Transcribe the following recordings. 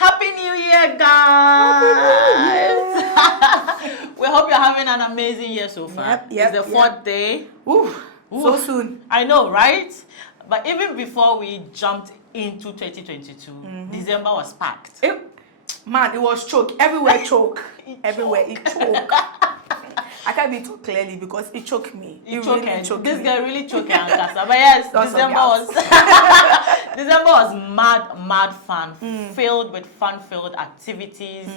Happy New Year, guys! We hope you're having an amazing year so far. It's the fourth day. Ooh, so soon. I know, right? But even before we jumped into 2022, December was packed. It was choke. Everywhere choke. Everywhere it choke. I can't be too clearly because it choked me. This guy really choked Ankasa. But yes, December was mad fun, filled with fun-filled activities.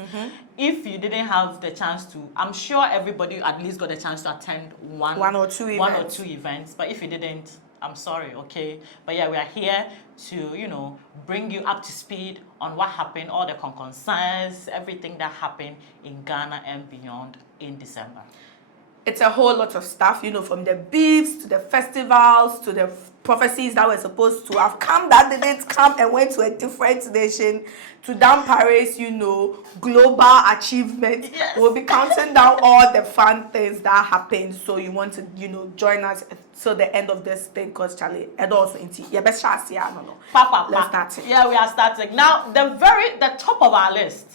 If you didn't have the chance to, I'm sure everybody at least got a chance to attend one or two events. But if you didn't, I'm sorry, okay? But yeah, we are here to, bring you up to speed on what happened, all the concerns, everything that happened in Ghana and beyond in December. It's a whole lot of stuff, from the beefs to the festivals to the prophecies that were supposed to have come that didn't come and went to a different nation, to down Paris, global achievement. Yes. We'll be counting down all the fun things that happened. So you want to, join us till the end of this thing, because Charlie, and also let's start it. Yeah, we are starting. Now, the top of our list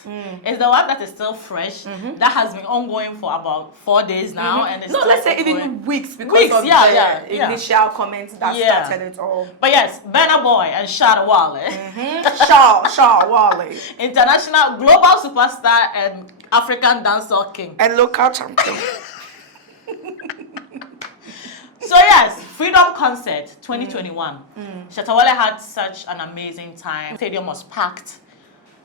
is the one that is still fresh, that has been ongoing for about 4 days now. And it's let's say even weeks because of the initial comments that started it all. But yes, Burna Boy and Shatta Wale. Shatta Wale. International global superstar and African dancehall king. And local champion. So yes, Freedom Concert 2021. Shatta Wale had such an amazing time. Stadium was packed,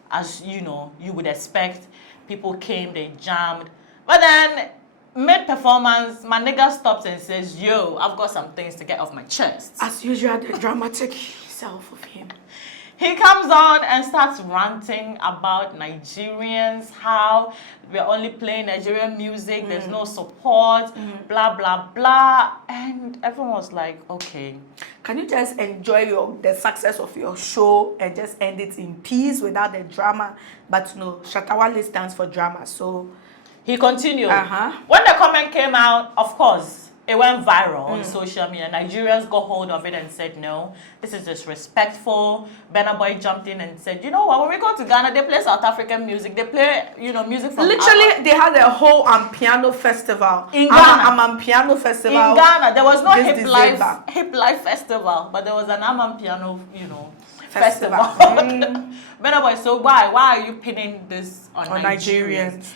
as you would expect. People came, they jammed. But then mid-performance, my nigga stops and says, yo, I've got some things to get off my chest. As usual, the dramatic self of him. He comes on and starts ranting about Nigerians, how we're only playing Nigerian music, there's no support, blah, blah, blah. And everyone was like, okay. Can you just enjoy the success of your show and just end it in peace without the drama? But no, Shatta Wale stands for drama, so... He continued. When the comment came out, of course, it went viral on social media. Nigerians got hold of it and said, no, this is disrespectful. Burna Boy jumped in and said, you know what, when we go to Ghana, they play South African music. They play, music from... Literally, they had a whole piano festival. In Ghana. Piano festival. In Ghana, there was no hip life festival, but there was an piano, festival. Burna Boy, so why are you pinning this on Nigerians?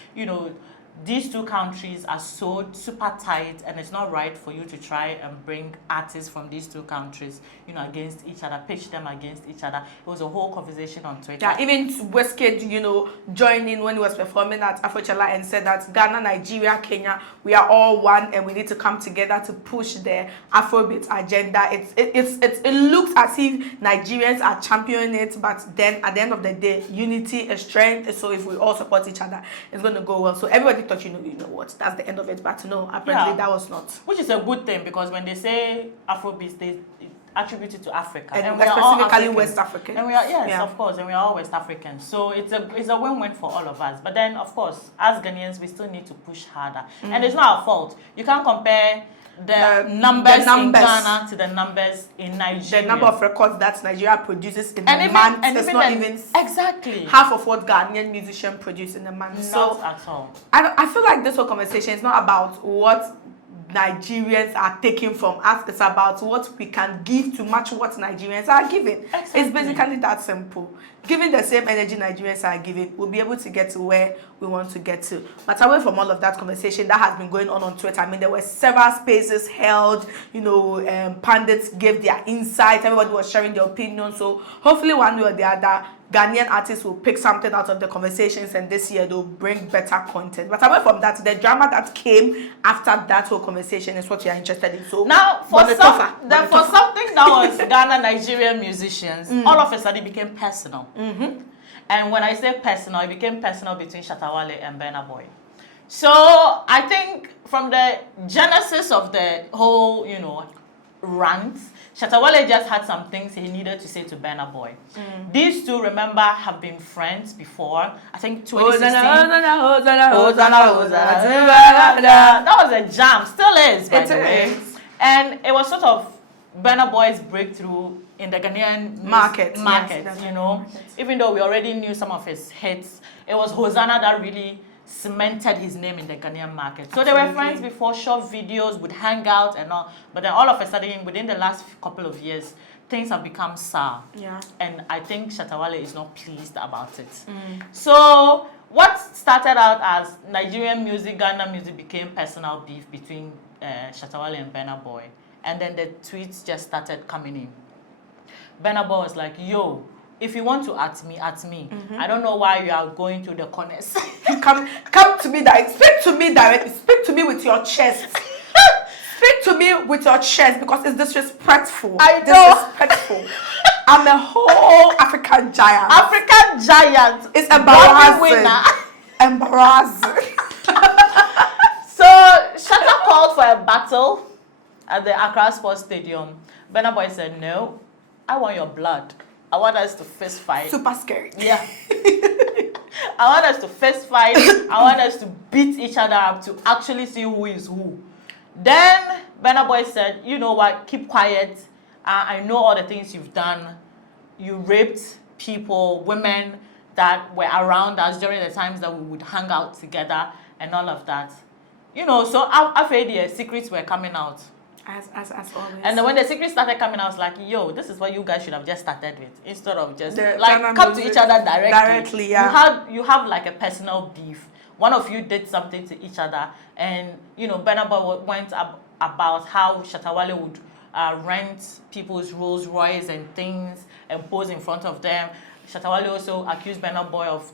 These two countries are so super tight, and it's not right for you to try and bring artists from these two countries, against each other, pitch them against each other. It was a whole conversation on Twitter. Yeah, even Westgate, joined in when he was performing at Afrochella and said that Ghana, Nigeria, Kenya, we are all one, and we need to come together to push the Afrobeat agenda. It looks as if Nigerians are championing it, but then at the end of the day, unity is strength. So if we all support each other, it's going to go well. So everybody thought, you know what, that's the end of it. But no, apparently that was not. Which is a good thing, because when they say Afrobeat, they attribute it to Africa. And we are specifically West African. And we are, of course, and we are all West Africans. So it's a win-win for all of us. But then, of course, as Ghanaians, we still need to push harder. And it's not our fault. You can't compare the numbers in Ghana to the numbers in Nigeria. The number of records that Nigeria produces in a month is not even exactly half of what Ghanaian musicians produce in a month. Not at all. I feel like this whole conversation is not about what Nigerians are taking from us. It's about what we can give to match what Nigerians are giving. Exactly. It's basically that simple. Giving the same energy Nigerians are giving, we'll be able to get to where we want to get to. But away from all of that conversation that has been going on Twitter, there were several spaces held, pundits gave their insight, everybody was sharing their opinion. So hopefully one way or the other, Ghanaian artists will pick something out of the conversations, and this year they'll bring better content. But away from that, the drama that came after that whole conversation is what you are interested in. So now, for something that was Ghana Nigerian musicians, all of a sudden it became personal. And when I say personal, it became personal between Shatta Wale and Burna Boy. So I think from the genesis of the whole, rant, Shatta Wale just had some things he needed to say to Burna Boy. These two, remember, have been friends before. I think 2016. That was a jam. Still is, by the way. And it was sort of Burna Boy's breakthrough in the Ghanaian market, yes, you know. Even though we already knew some of his hits, it was Hosanna that really cemented his name in the Ghanaian market. So they were friends before, short videos, would hang out and all. But then all of a sudden, within the last couple of years, things have become sour. Yeah. And I think Shatta Wale is not pleased about it. So what started out as Nigerian music, Ghana music became personal beef between Shatta Wale and Burna Boy. And then the tweets just started coming in. Burna Boy was like, yo, if you want to at me, at me. I don't know why you are going to the corners. Come to me direct. Speak to me directly. Speak to me with your chest. Speak to me with your chest because it's disrespectful. I know. Disrespectful. I'm a whole African giant. African giant. It's embarrassing. Embarrassing. So Shatta called for a battle at the Accra Sports Stadium. Burna Boy said, no, I want your blood. I want us to fist fight. Super scary. Yeah. I want us to fist fight. I want us to beat each other up to actually see who is who. Then Burna Boy said, you know what, keep quiet. I know all the things you've done. You raped people, women that were around us during the times that we would hang out together and all of that. You know, so after the secrets were coming out. As always. And then when the secrets started coming out, I was like, yo, this is what you guys should have just started with. Instead of just, come to each other directly. Directly, yeah. You have like a personal beef. One of you did something to each other. And, you know, Burna Boy went about how Shatta Wale would rent people's Rolls Royce and things and pose in front of them. Shatta Wale also accused Burna Boy of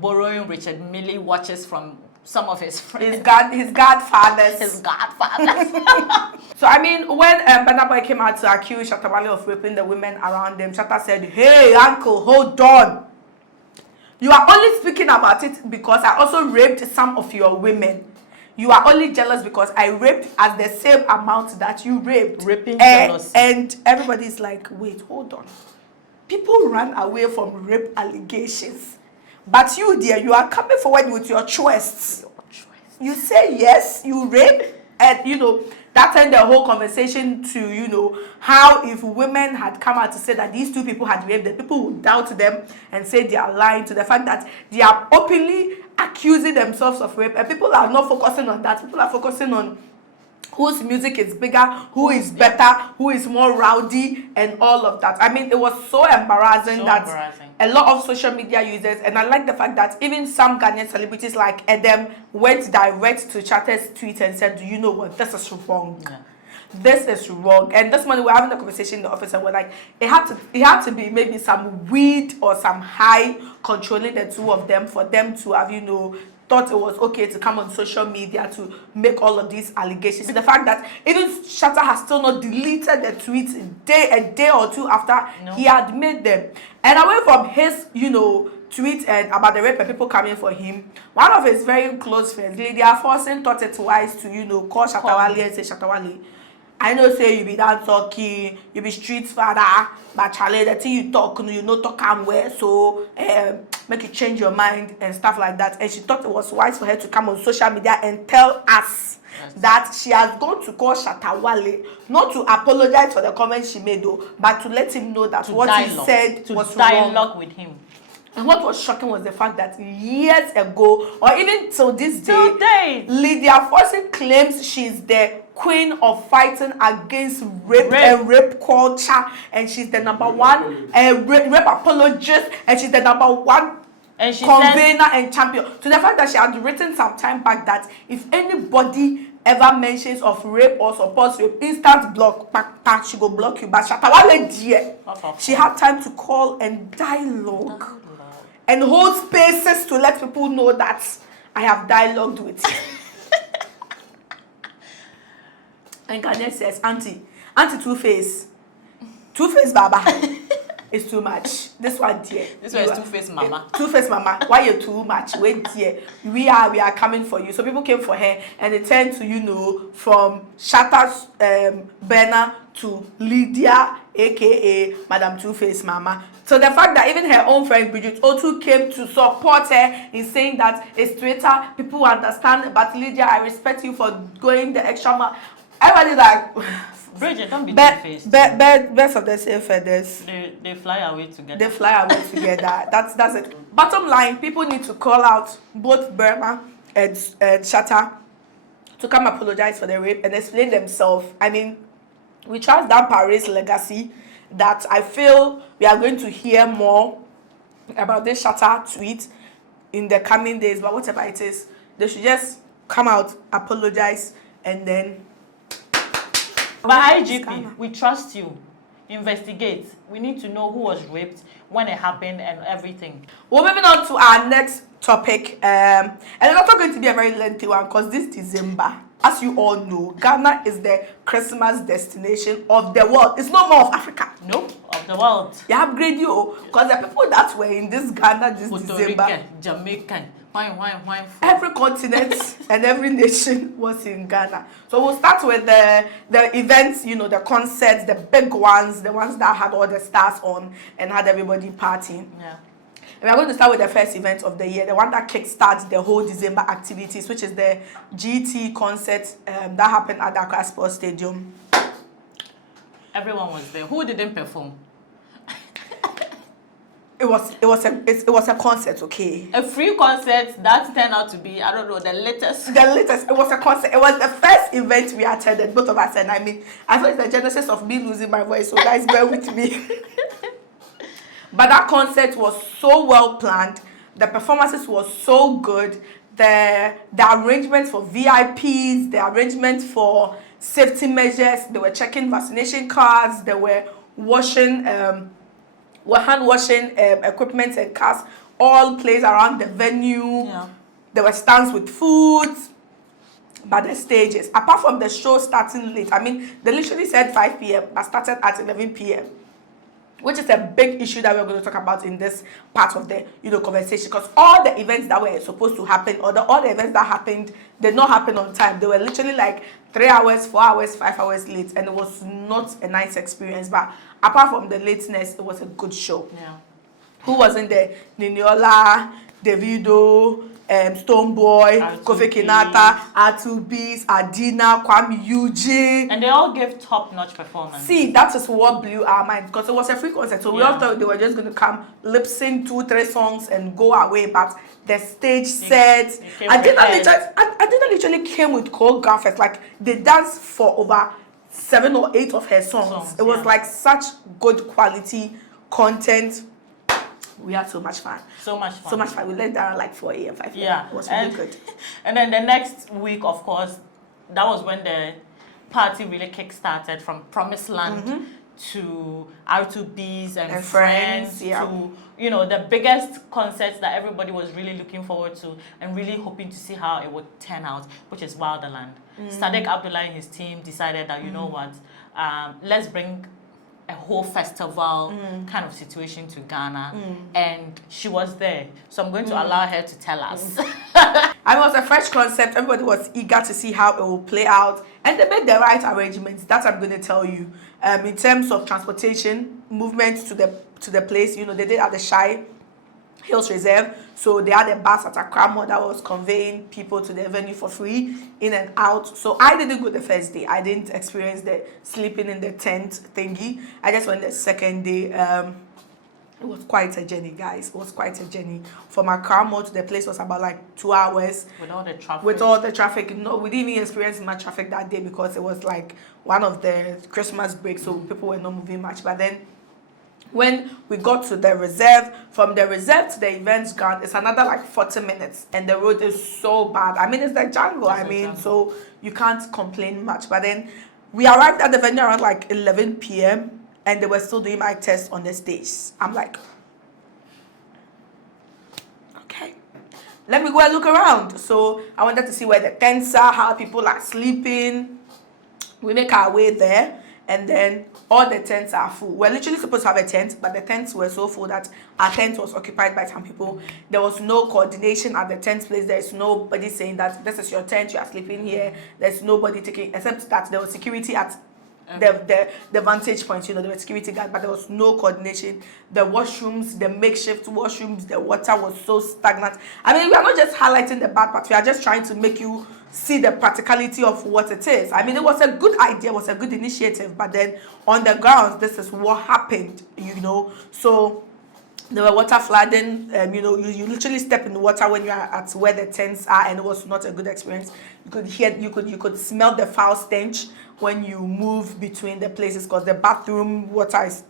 borrowing Richard Mille watches from some of his friends. His godfathers. His godfathers. So, I mean, when Burna Boy came out to accuse Shatta Wale of raping the women around him, Shatta said, hey, uncle, hold on. You are only speaking about it because I also raped some of your women. You are only jealous because I raped as the same amount that you raped. Raping jealousy. And everybody's like, wait, hold on. People run away from rape allegations. But you, dear, you are coming forward with your choice. You say yes, you rape, and you know, that turned the whole conversation to, you know, how if women had come out to say that these two people had raped them, people would doubt them and say they are lying, to the fact that they are openly accusing themselves of rape, and people are not focusing on that. People are focusing on whose music is bigger, who is better, who is more rowdy, and all of that. I mean, it was so embarrassing a lot of social media users, and I like the fact that even some Ghanaian celebrities like Edem went direct to Shatta's tweet and said, do you know what, this is wrong. Yeah. This is wrong. And this morning we were having a conversation in the office and we're like, it had to be maybe some weed or some high controlling the two of them for them to have, you know, thought it was okay to come on social media to make all of these allegations. The fact that even Shatta has still not deleted the tweets a day or two after he had made them. And away from his, you know, tweet and about the rape and people coming for him, one of his very close friends, Lydia Forsen, thought it wise to, you know, call Shatta Wale and say, Shatta Wale, I know say you be that talking, you be street father, but Charlie, the thing you talk, you know talk am well, so make you change your mind and stuff like that. And she thought it was wise for her to come on social media and tell us that she has gone to call Shatta Wale, not to apologize for the comments she made though, but to let him know that what he said was wrong. Dialogue with him. And what was shocking was the fact that years ago, or even till this day, Lydia Forsen claims she's the queen of fighting against rape and rape culture, and she's the number one rape apologist, and she's the number one convener and champion. To the fact that she had written some time back that if anybody ever mentions of rape or supports rape, instant block, she go block you. But Shatta Wale, dear, she had time to call and dialogue. And hold spaces to let people know that I have dialogued with you. And Ghanaian says, Auntie Two-Face Baba, it's too much. This one, dear. This one is Two-Face Mama. Two-Face Mama, why you too much? Wait, dear. We are coming for you. So people came for her and they turned to, you know, from Shatta's Burna to Lydia, aka Madam Two-Face Mama. So the fact that even her own friend Bridget Otu came to support her in saying that it's Twitter, people understand, but Lydia, I respect you for going the extra mile. Everybody's like, Bridget, don't be two-faced. Birds of the same feathers. They fly away together. They fly away together. That's it. Bottom line, people need to call out both Burma and Shatta to come apologize for the rape and explain themselves. I mean, we trust that Paris legacy that I feel we are going to hear more about this Shatta tweet in the coming days, but whatever it is, they should just come out, apologize, and then... But IGP, we trust you. Investigate. We need to know who was raped, when it happened, and everything. We're moving on to our next topic. And it's not going to be a very lengthy one because this December, as you all know, Ghana is the Christmas destination of the world. It's not more of Africa. Nope, of the world. You upgrade you because the people that were in this Ghana this Puerto December, Rican, Jamaican, wine. every continent and every nation was in Ghana. So we'll start with the events, you know, the concerts, the big ones, the ones that had all the stars on and had everybody partying. Yeah. And we're going to start with the first event of the year, the one that kickstarts the whole December activities, which is the GT concert that happened at Accra Sports Stadium. Everyone was there. Who didn't perform? It was a concert, okay. A free concert that turned out to be, I don't know, the latest. It was a concert. It was the first event we attended, both of us, and I mean, I thought it's the genesis of me losing my voice, so guys, bear with me. But that concert was so well planned. The performances were so good. The arrangements for VIPs, the arrangements for safety measures, they were checking vaccination cards, they were washing, hand washing equipment and cars, all placed around the venue. Yeah. There were stands with food, but the stages, apart from the show starting late, I mean, they literally said 5 p.m. but started at 11 p.m. which is a big issue that we're going to talk about in this part of the conversation, because all the events that were supposed to happen, or all the events that happened, did not happen on time. They were literally like 3 hours, 4 hours, 5 hours late, and it was not a nice experience. But apart from the lateness, it was a good show. Yeah. Who was in there? Niniola, Davido, Stonebwoy, Kofi Kinata, R2Bs, Adina, Kwame Eugene. And they all gave top-notch performance. See, that is what blew our mind, because it was a free concert. So we all thought they were just going to come, lip sync 2-3 songs and go away. But the stage set, Adina literally came with choreographers. Like, they danced for over 7 or 8 of her songs. It was like such good quality content. We had so much fun. So much fun. We let down like 4 a.m., 5 a.m. Yeah. It was really good. And then the next week, of course, that was when the party really kick-started, from Promised Land to R2Bs and Friends to, the biggest concerts that everybody was really looking forward to and really hoping to see how it would turn out, which is Wilderland. Sadiq Abdullah and his team decided that, you know what, let's bring a whole festival kind of situation to Ghana, and she was there, so I'm going to allow her to tell us. I mean, it was a fresh concept. Everybody was eager to see how it will play out, and they made the right arrangements. That I'm going to tell you. In terms of transportation, movement to the place, they did at the Shy Hills Reserve, so they had a bus at Accra that was conveying people to the venue for free, in and out. So I didn't go the first day. I didn't experience the sleeping in the tent thingy. I just went the second day. It was quite a journey, guys. It was quite a journey. From Accra to the place was about like 2 hours. With all the traffic. No, we didn't even experience much traffic that day because it was like one of the Christmas breaks, so people were not moving much. But then when we got to the reserve, from the reserve to the events ground, it's another like 40 minutes. And the road is so bad. I mean, it's like jungle. So you can't complain much. But then we arrived at the venue around like 11 p.m. and they were still doing mic tests on the stage. I'm like, okay, let me go and look around. So I wanted to see where the tents are, how people are sleeping. We make our way there. And then all the tents are full. We're literally supposed to have a tent, but the tents were so full that our tent was occupied by some people. There was no coordination at the tent place. There's nobody saying that this is your tent, you are sleeping here. There's nobody taking, except that there was security at the vantage point, you know, there were security guards, but there was no coordination. The washrooms, the makeshift washrooms, the water was so stagnant. I mean, we are not just highlighting the bad part, we are just trying to make you see the practicality of what it is. I mean, it was a good idea, it was a good initiative, but then on the ground, this is what happened, you know. So there were water flooding. You know, you literally step in the water when you are at where the tents are, and it was not a good experience. You could hear, you could smell the foul stench when you move between the places, because the bathroom water is,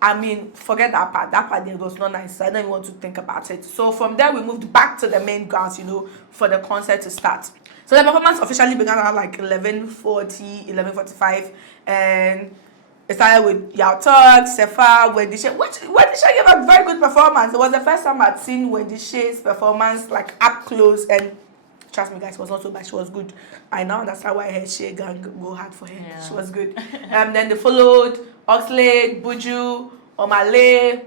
I mean, forget that part. That part it was not nice. So I don't even want to think about it. So from there, we moved back to the main grounds, you know, for the concert to start. So the performance officially began around like 11:40, 11:45, and it started with Yao Talk, Sefa, Wendy Shea, which Wendy Shea gave a very good performance. It was the first time I'd seen Wendy Shea's performance like up close, and trust me guys, it was not so bad. She was good. I now understand why her Shea gang go hard for her. Yeah. She was good. Then they followed Oxlade, Buju, Omale,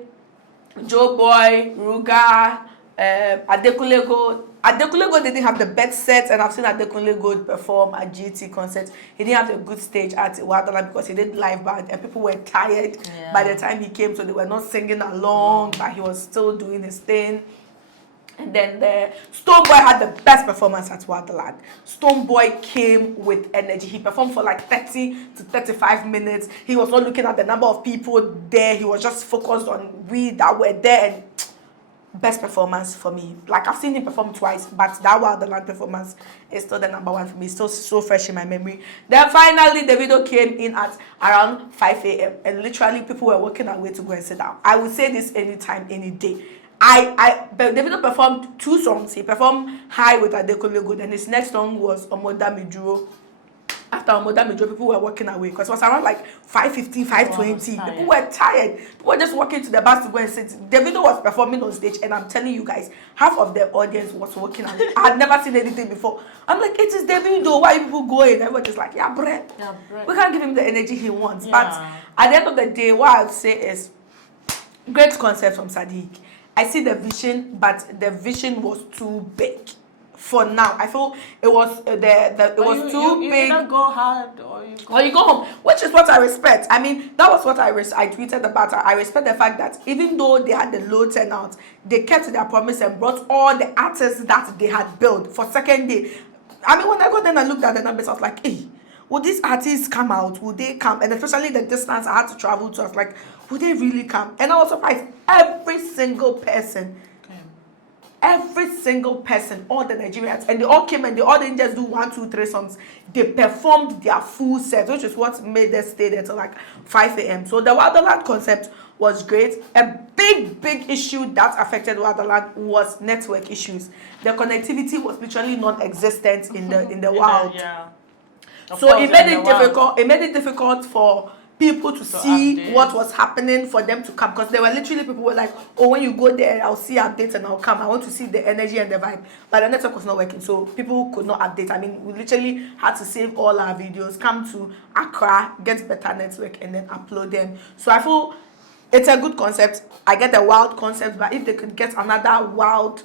Joe Boy, Ruga, Adekunle. Adekunle didn't have the best set, and I've seen Adekunle perform at GT concert. He didn't have a good stage at Wadala because he did live band, and people were tired by the time he came, so they were not singing along, but he was still doing his thing. And then the Stone Boy had the best performance at Wonderland. Stone Boy came with energy. He performed for like 30 to 35 minutes. He was not looking at the number of people there. He was just focused on we that were there. And best performance for me. Like, I've seen him perform twice, but that Wonderland performance is still the number one for me. It's still so fresh in my memory. Then finally, the video came in at around 5 a.m. and literally people were walking away to go and sit down. I would say this anytime, any day. Davido performed 2 songs. He performed High with Adekunle, and his next song was Omoda Miduro. After Omoda Miduro, people were walking away because it was around like 5:50, 5:20. People were tired. People were just walking to the bus to go and sit. Davido was performing on stage, and I'm telling you guys, half of the audience was walking away. I had never seen anything before. I'm like, it is Davido. Why are people going? Everyone just like, yeah, bread. We can't give him the energy he wants. Yeah. But at the end of the day, what I would say is great concept from Sadiq. I see the vision, but the vision was too big. For now, I feel it was too big. You either go hard or you go home, which is what I respect. I mean, that was what I tweeted about. I respect the fact that even though they had the low turnout, they kept to their promise and brought all the artists that they had built for second day. I mean, when I got there and I looked at the numbers, I was like, hey, would these artists come out? Would they come? And especially the distance I had to travel to, I was like, would they really come? And I was surprised. Every single person, all the Nigerians, and they all came, and they all didn't just do 1, 2, 3 songs. They performed their full set, which is what made them stay there till like 5 a.m. So the Wonderland concept was great. A big issue that affected Wonderland was network issues. The connectivity was literally non-existent in the wild. Yeah. So it made it difficult. It made it difficult for people to see update what was happening, for them to come, because there were literally people were like, oh, when you go there, I'll see updates and I'll come. I want to see the energy and the vibe. But the network was not working, so people could not update. I mean, we literally had to save all our videos, come to Accra, get better network, and then upload them. So I feel it's a good concept. I get the wild concept, but if they could get another wild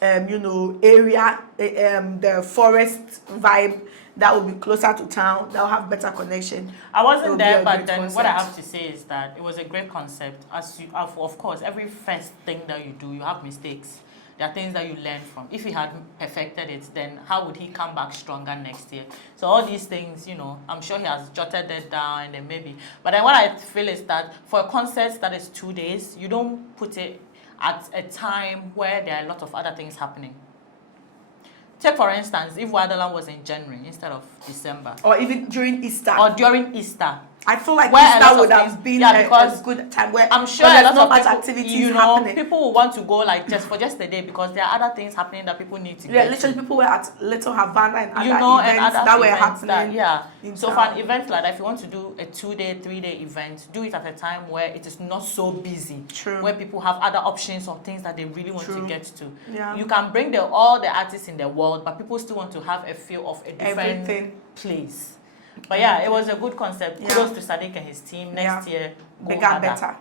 area, the forest vibe, that will be closer to town, that will have better connection. I wasn't there, but then concept. What I have to say is that it was a great concept. As you, of course, every first thing that you do, you have mistakes. There are things that you learn from. If he had perfected it, then how would he come back stronger next year? So all these things, I'm sure he has jotted it down, and then maybe. But then what I feel is that for a concert that is 2 days, you don't put it at a time where there are a lot of other things happening. Take, for instance, if Wonderland was in January instead of December. Or even during Easter. I feel like Easter would have been a good time where I'm sure there's not much activities happening. People will want to go like just for just a day because there are other things happening that people need to get literally to. People were at Little Havana and other events that were happening. So for an event like that, if you want to do a 2-day, 3-day event, do it at a time where it is not so busy. True. Where people have other options or things that they really want to get to. Yeah. You can bring all the artists in the world, but people still want to have a feel of a different place. But yeah, it was a good concept. Kudos to Sadiq and his team. Next year, bigger, better.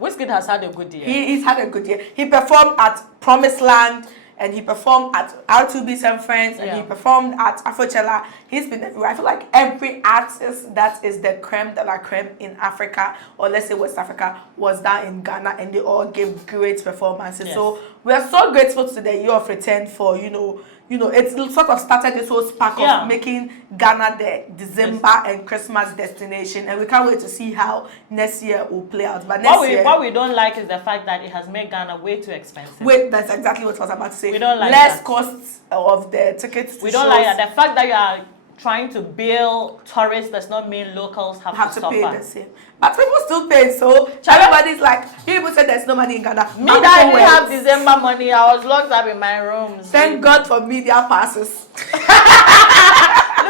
Wizkid has had a good year. He's had a good year. He performed at Promised Land. and he performed at R2B's and Friends, and he performed at Afrochella. He's been everywhere. I feel like every artist that is the creme de la creme in Africa, or let's say West Africa, was there in Ghana, and they all gave great performances. So we are so grateful to the Year of Return for, you know, it sort of started this whole spark of making Ghana the December and Christmas destination, and we can't wait to see how next year will play out. But what we don't like is the fact that it has made Ghana way too expensive. Wait, that's exactly what I was about to say. We don't like less that. Costs of the tickets. We don't like that. The fact that you are trying to bill tourists does not mean locals have to pay suffer. the same. But people still pay, so everybody's like, people said there's no money in Ghana. Me that didn't have December money, I was locked up in my room. Thank God for media passes. Look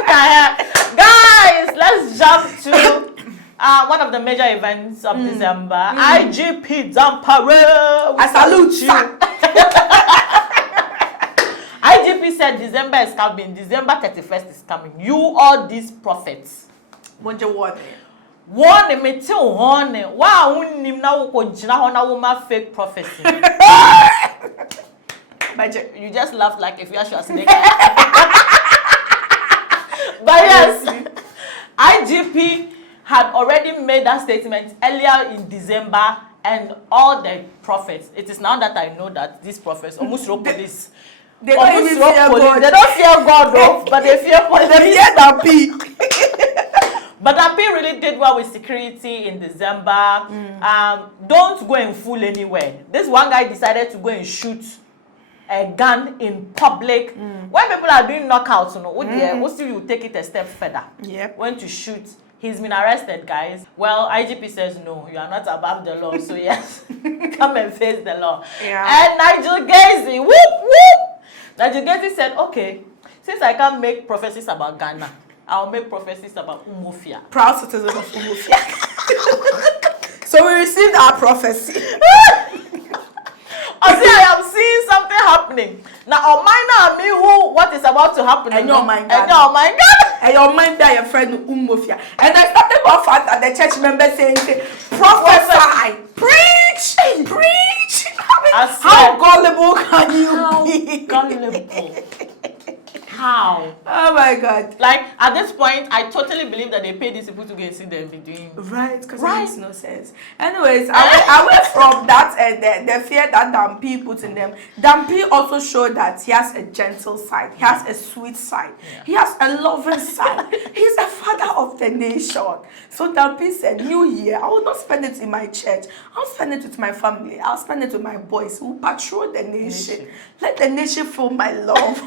at her. Guys, let's jump to one of the major events of December. IGP Zampare. I salute you. IGP said December is coming. December 31st is coming. You all these prophets. What you want? Warn me too, warn. Wow, now fake prophecy. You just laugh like if you are Schwarzenegger. But yes, IGP had already made that statement earlier in December, and all the prophets. It is now that I know that these prophets almost wrote police. They don't even fear God. They don't fear God, though, but they fear police. They fear Dampi. But Dampi really did well with security in December. Don't go and fool anywhere. This one guy decided to go and shoot a gun in public. When people are doing knockouts, you know, most of you take it a step further. When to shoot. He's been arrested, guys. Well, IGP says no, you are not above the law, so yes, come and face the law. And Nigel Gacy, whoop, whoop. Nigel Gacy said, okay, since I can't make prophecies about Ghana, I'll make prophecies about Umofia. Proud citizen of Umofia. So we received our prophecy. I see, I am seeing something happening. Now, on mind me who what is about to happen. And your mind. And your mind. And your mind by your friend Umofia. And I started off at the church member saying, prophesy, preach, preach. How gullible can you be? Gullible. How? Oh my God. Like, at this point, I totally believe that they pay these people to go and see them be doing. Right, because it makes no sense. Anyways, away from that and the fear that Dampi put in them, Dampi also showed that he has a gentle side. He has a sweet side. He has a loving side. He's a father of the nation. So Dampi said, New Year, I will not spend it in my church. I'll spend it with my family. I'll spend it with my boys who patrol the nation. Let the nation feel my love.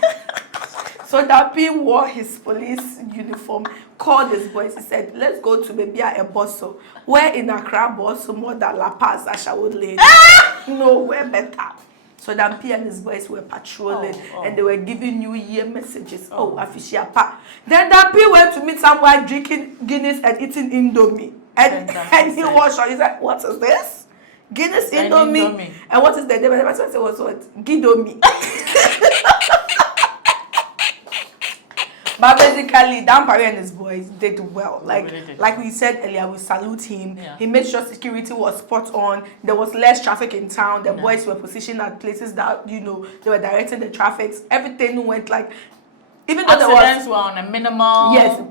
So Dampi wore his police uniform, called his boys. He said, let's go to maybe a Bosso. Where in Accra, Bosso, more than La Paz, Shatta Wale. Nowhere better. So Dampi and his boys were patrolling and they were giving New Year messages. Afishiapa. Then Dampi went to meet someone drinking Guinness and eating Indomie. And he was shocked. He said, what is this? Guinness, Indomie. And what is the name? And the person said, was what? Gidomi. But basically, Dampare and his boys did well. Like we said earlier, we salute him. He made sure security was spot on. There was less traffic in town. The boys were positioned at places that, you know, they were directing the traffic. Everything went like, even though accidents were on a minimal. Yes,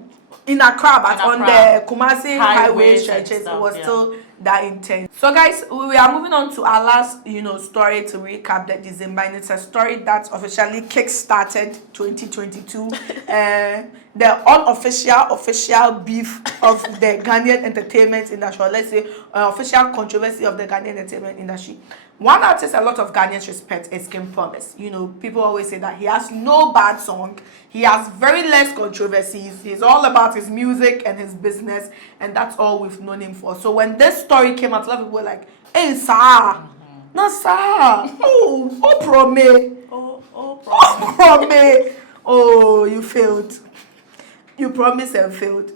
in Accra, but on the Kumasi highway stretches, it was still that intense. So guys, we are moving on to our last, story to recap the December, and it's a story that officially kick-started 2022. The official beef of the Ghanaian entertainment industry, or let's say official controversy of the Ghanaian entertainment industry. One artist a lot of Ghanaians respect is King Promise. People always say that he has no bad song. He has very less controversies. He's all about his music and his business, and that's all we've known him for. So when this story came out, a lot of people were like, hey, sir, no, sir. Oh, Prome. Oh, Prome. Oh, you failed. You promised and failed.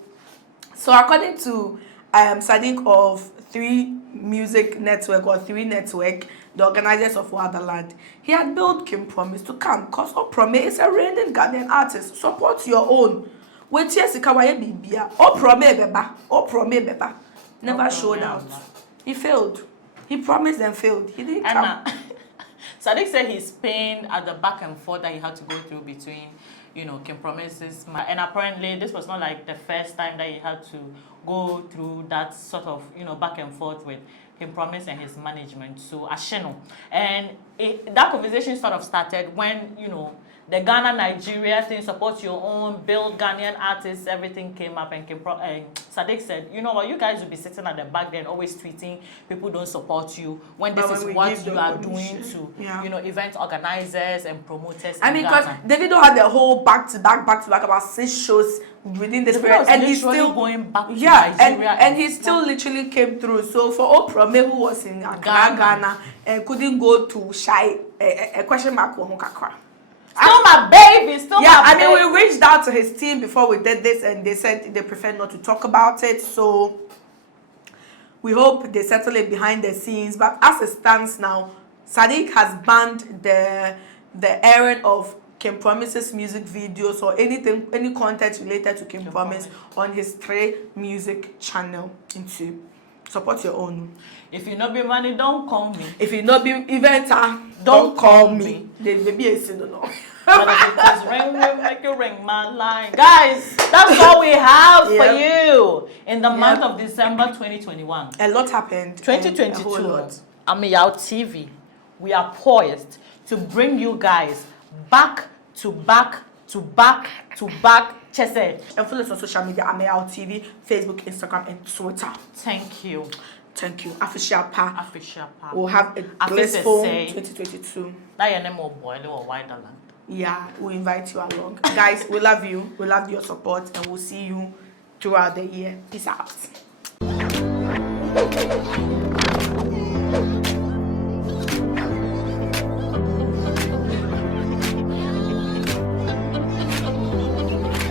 So according to Sadiq of 3 Music Network or 3 Network, the organizers of Wonderland, he had built King Promise to come because Prome is a reigning Ghanaian artist. Support your own. Wait, yes, Prome beba. Never showed out. He failed. He promised and failed. He didn't come. Sadiq said he's pained at the back and forth that he had to go through between, you know, King Promise's, and apparently this was not like the first time that he had to go through that sort of, you know, back and forth with King Promise and his management. So Asheno, and that conversation sort of started when, you know, the Ghana Nigeria thing, support your own, build Ghanaian artists, everything came up, and Sadiq said, you know what, you guys will be sitting at the back there and always tweeting people don't support you when this is what you are doing to, you know, event organizers and promoters. I mean, because Davido had the whole back-to-back about 6 shows within this period, and he's still going back to Nigeria, and he still literally came through. So for Oprah, who was in Ghana and couldn't go to Shy, a question mark on Kakra. Still my baby, still my baby. I mean, we reached out to his team before we did this, and they said they prefer not to talk about it. So we hope they settle it behind the scenes. But as it stands now, Sadiq has banned the airing of King Promise's music videos or anything, any content related to King Promise on his 3 music channel. Into support your own. If you not be money, don't call me. If you not be eventer, don't call me. They be a sin no. But if it does ring, make you ring my line. Guys, that's all we have for you in the month of December 2021. A lot happened. 2022, Ameyaw TV, we are poised to bring you guys back to back to back to back. Chese. And follow us on social media, Ameyaw TV, Facebook, Instagram, and Twitter. Thank you. Thank you. Official pa. Official pa. We'll have a blissful 2022. That your name will boil or wider land. Yeah, we'll invite you along. Guys, we love you. We love your support, and we'll see you throughout the year. Peace out.